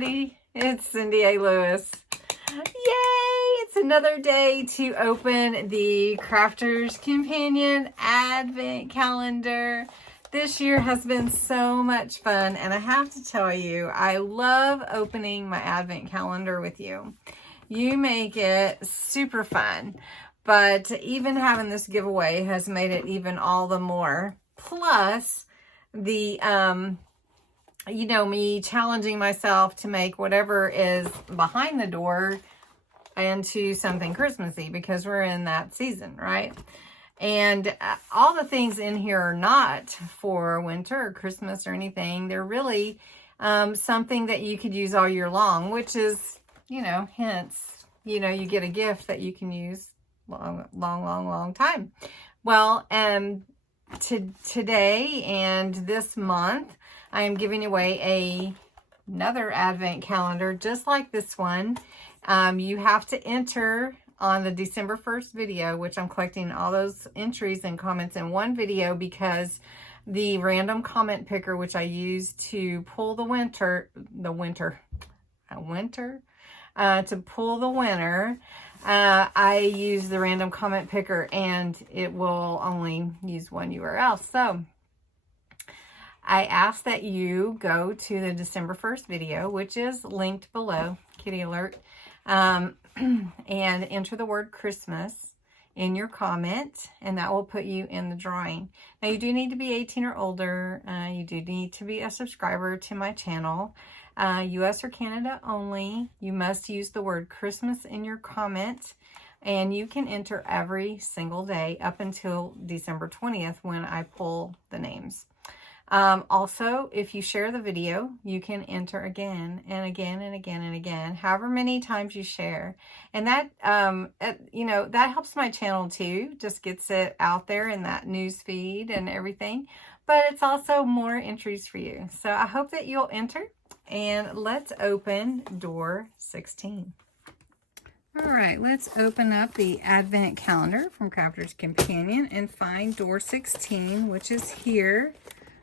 everybody. It's Cindy A. Lewis. Yay! It's another day to open the Crafter's Companion Advent Calendar. This year has been so much fun, and I have to tell you, I love opening my Advent Calendar with you. You make it super fun, but even having this giveaway has made it even all the more. Plus, the me challenging myself to make whatever is behind the door into something Christmassy, because we're in that season, right? And all the things in here are not for winter or Christmas or anything. They're really something that you could use all year long, which is, hence, you get a gift that you can use long time. Well, today and this month, I am giving away another Advent calendar just like this one. You have to enter on the December 1st video, which I'm collecting all those entries and comments in one video, because the random comment picker, which I use to pull to pull the winner, I use the random comment picker, and it will only use one URL. So I ask that you go to the December 1st video, which is linked below, kitty alert, and enter the word Christmas in your comment, and that will put you in the drawing. Now, you do need to be 18 or older. You do need to be a subscriber to my channel. US or Canada only. You must use the word Christmas in your comment, and you can enter every single day up until December 20th when I pull the names. Also, if you share the video, you can enter again and again and again and again, however many times you share. And that, that helps my channel too, just gets it out there in that news feed and everything. But it's also more entries for you. So I hope that you'll enter, and let's open door 16. All right, let's open up the Advent calendar from Crafter's Companion and find door 16, which is here.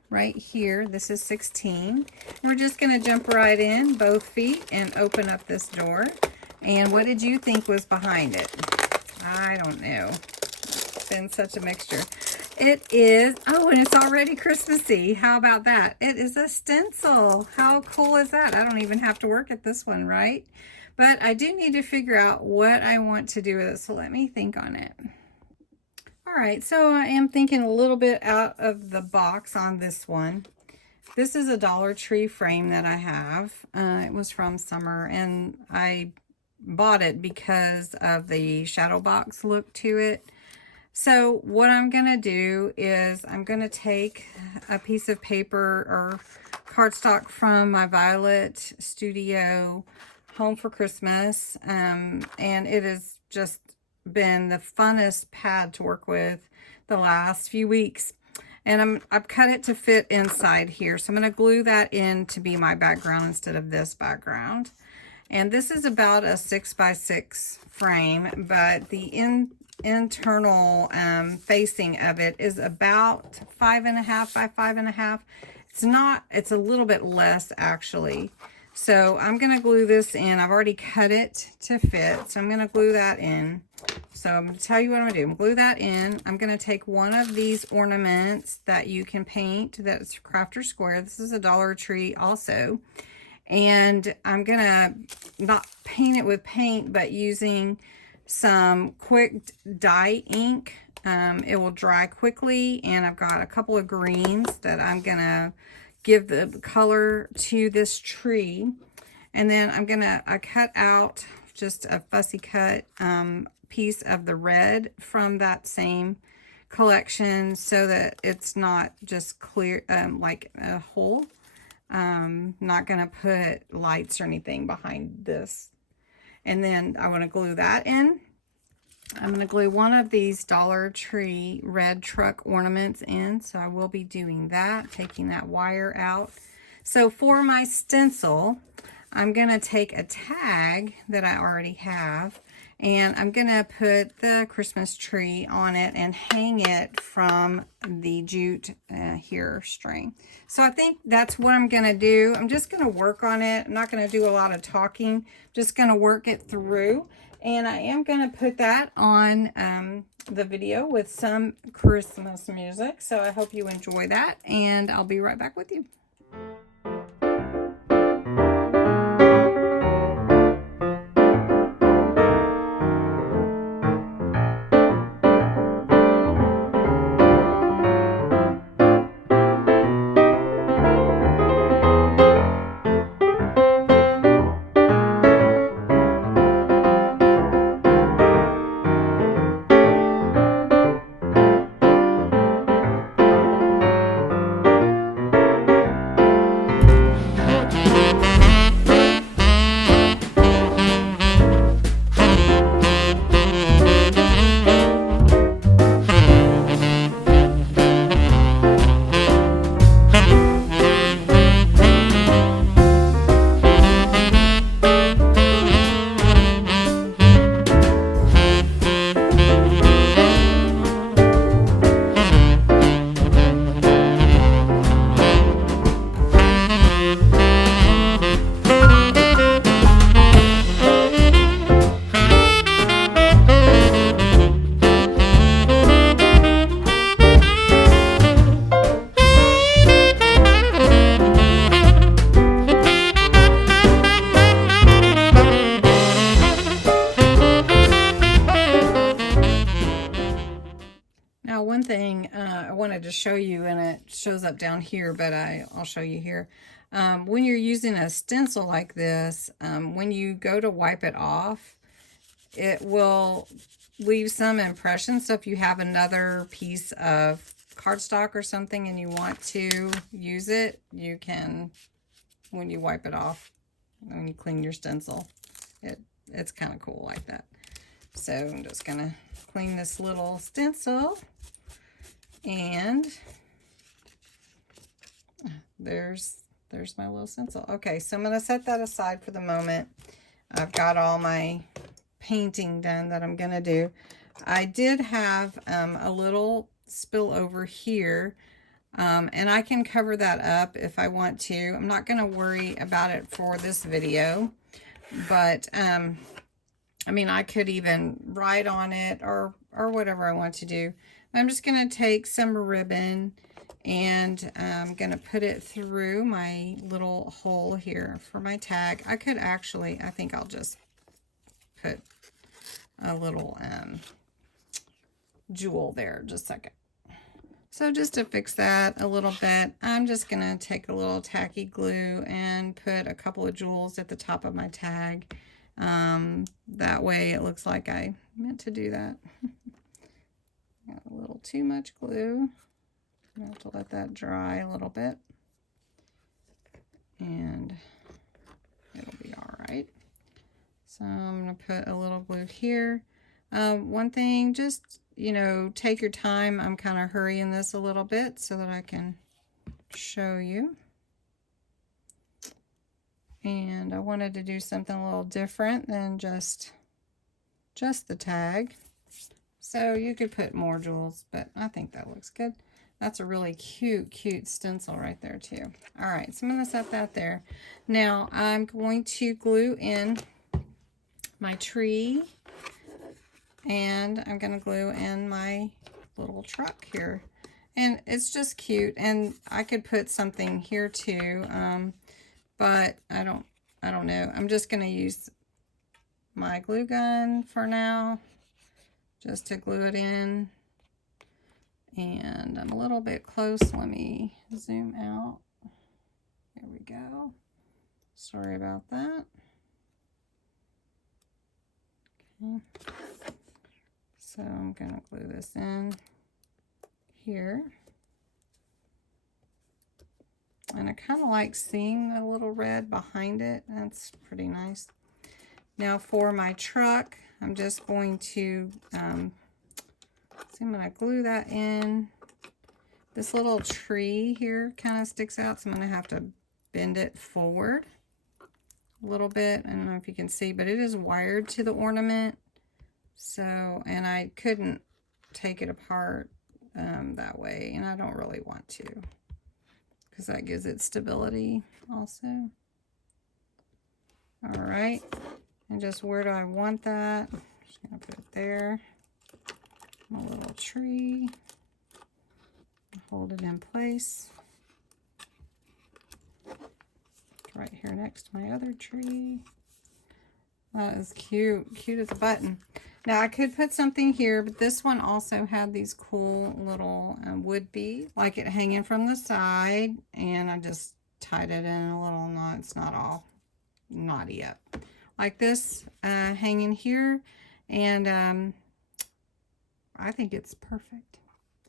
Right here, this is 16. We're just going to jump right in, both feet, and open up this door. And what did you think was behind it? I don't know. It's been such a mixture. It is, oh, and it's already Christmassy. How about that? It is a stencil. How cool is that? I don't even have to work at this one, right? But I do need to figure out what I want to do with it, so let me think on it. All right, so I am thinking a little bit out of the box on this one. This is a Dollar Tree frame that I have. It was from summer, and I bought it because of the shadow box look to it. So what I'm going to do is I'm going to take a piece of paper or cardstock from my Violet Studio Home for Christmas, and it is just been the funnest pad to work with the last few weeks, and I've cut it to fit inside here, so I'm going to glue that in to be my background instead of this background. And this is about a 6x6 frame, but the internal facing of it is about 5.5 by 5.5. It's a little bit less actually. So I'm going to glue this in. I've already cut it to fit, so I'm going to glue that in. So I'm going to tell you what I'm going to do. I'm going to glue that in. I'm going to take one of these ornaments that you can paint. That's Crafter Square. This is a Dollar Tree also. And I'm going to not paint it with paint, but using some quick dye ink. It will dry quickly, and I've got a couple of greens that I'm going to give the color to this tree. And then I cut out just a fussy cut piece of the red from that same collection, so that it's not just clear like a hole. Not gonna put lights or anything behind this. And then I want to glue that in. I'm going to glue one of these Dollar Tree red truck ornaments in, so I will be doing that, taking that wire out. So for my stencil, I'm going to take a tag that I already have, And I'm going to put the Christmas tree on it and hang it from the jute here string. So I think that's what I'm going to do. I'm just going to work on it. I'm not going to do a lot of talking. Just going to work it through. And I am going to put that on the video with some Christmas music. So I hope you enjoy that. And I'll be right back with you. Now, one thing I wanted to show you, and it shows up down here, but I'll show you here. When you're using a stencil like this, when you go to wipe it off, it will leave some impression. So if you have another piece of cardstock or something and you want to use it, you can, when you wipe it off, when you clean your stencil, it's kind of cool like that. So I'm just going to clean this little stencil, and there's my little stencil. Okay, so I'm going to set that aside for the moment. I've got all my painting done that I'm going to do. I did have a little spill over here, and I can cover that up if I want to. I'm not going to worry about it for this video, but I mean, I could even write on it or whatever I want to do. I'm just going to take some ribbon, and I'm going to put it through my little hole here for my tag. I could actually, I think I'll just put a little jewel there. Just a second. So just to fix that a little bit, I'm just going to take a little tacky glue and put a couple of jewels at the top of my tag. That way it looks like I meant to do that. Got a little too much glue. I have to let that dry a little bit, and it'll be all right. So I'm going to put a little glue here. One thing, just, you know, take your time. I'm kind of hurrying this a little bit so that I can show you. And I wanted to do something a little different than just the tag. So you could put more jewels, but I think that looks good. That's a really cute stencil right there too. All right, so I'm going to set that there. Now I'm going to glue in my tree, and I'm going to glue in my little truck here. And it's just cute, and I could put something here too, but I don't know. I'm just going to use my glue gun for now, just to glue it in. And I'm a little bit close. Let me zoom out. There we go. Sorry about that. Okay. So I'm going to glue this in here. And I kind of like seeing a little red behind it. That's pretty nice. Now for my truck, I'm just going to, so I'm going to glue that in. This little tree here kind of sticks out, so I'm going to have to bend it forward a little bit. I don't know if you can see, but it is wired to the ornament. So, and I couldn't take it apart that way, and I don't really want to, because that gives it stability also. All right, and just where do I want that? I'm just gonna put it there. My little tree. Hold it in place. Right here next to my other tree. That is cute. Cute as a button. Now I could put something here, but this one also had these cool little wood beads, like it hanging from the side, and I just tied it in a little knot. It's not all knotty yet. Like this hanging here, and I think it's perfect.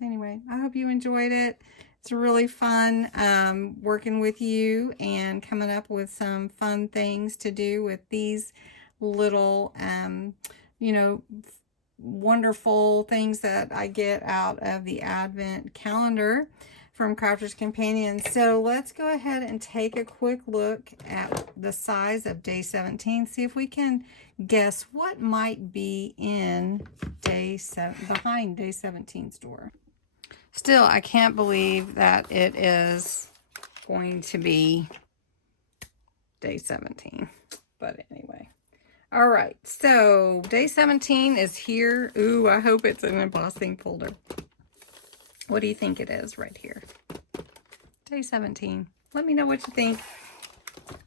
Anyway, I hope you enjoyed it. It's really fun working with you and coming up with some fun things to do with these little, you know, wonderful things that I get out of the Advent calendar from Crafter's Companion. So let's go ahead and take a quick look at the size of day 17. See if we can guess what might be in behind day 17's door. Still, I can't believe that it is going to be day 17. But anyway. All right, so day 17 is here. Ooh, I hope it's an embossing folder. What do you think it is right here? Day 17. Let me know what you think.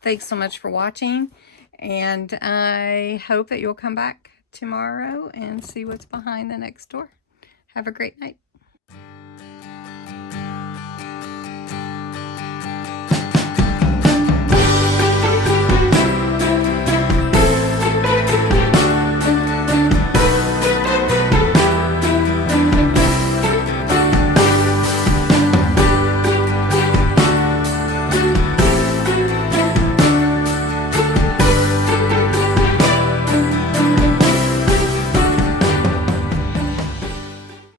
Thanks so much for watching. And I hope that you'll come back tomorrow and see what's behind the next door. Have a great night.